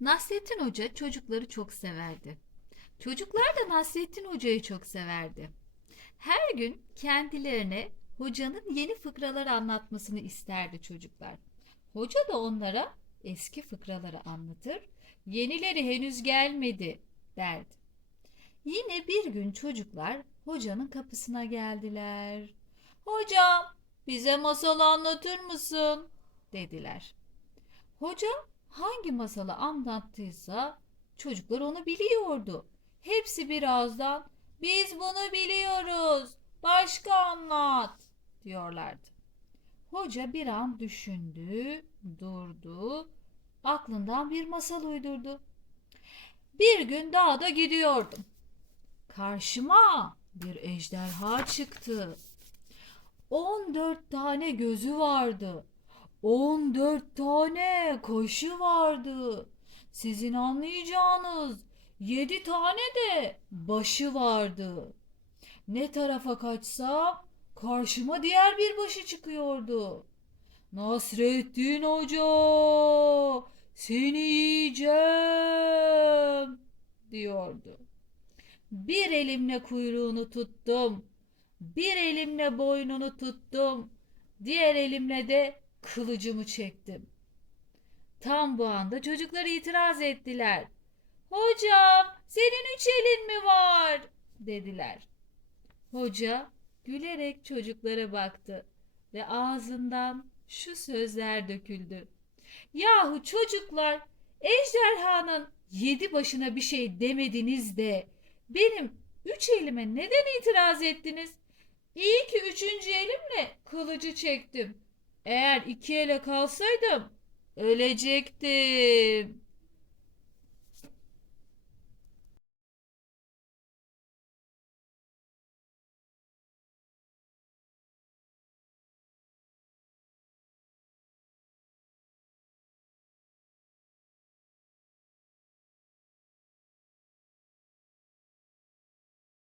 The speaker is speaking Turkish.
Nasrettin Hoca çocukları çok severdi. Çocuklar da Nasrettin Hoca'yı çok severdi. Her gün kendilerine hocanın yeni fıkraları anlatmasını isterdi çocuklar. Hoca da onlara eski fıkraları anlatır, yenileri henüz gelmedi derdi. Yine bir gün çocuklar hocanın kapısına geldiler. Hocam, bize masal anlatır mısın? dediler. Hoca hangi masalı anlattıysa çocuklar onu biliyordu. Hepsi bir ağızdan biz bunu biliyoruz. Başka anlat diyorlardı. Hoca bir an düşündü, durdu. Aklından bir masal uydurdu. Bir gün dağda gidiyordum. Karşıma bir ejderha çıktı. 14 tane gözü vardı. 14 tane kaşı vardı. Sizin anlayacağınız 7 tane de başı vardı. Ne tarafa kaçsam karşıma diğer bir başı çıkıyordu. Nasrettin Hoca seni yiyeceğim diyordu. Bir elimle kuyruğunu tuttum. Bir elimle boynunu tuttum. Diğer elimle de kılıcımı çektim. Tam bu anda çocuklar itiraz ettiler. Hocam senin üç elin mi var? dediler. Hoca gülerek çocuklara baktı ve ağzından şu sözler döküldü. Yahu çocuklar ejderhanın yedi başına bir şey demediniz de benim üç elime neden itiraz ettiniz? İyi ki üçüncü elimle kılıcı çektim. Eğer iki ele kalsaydım ölecektim.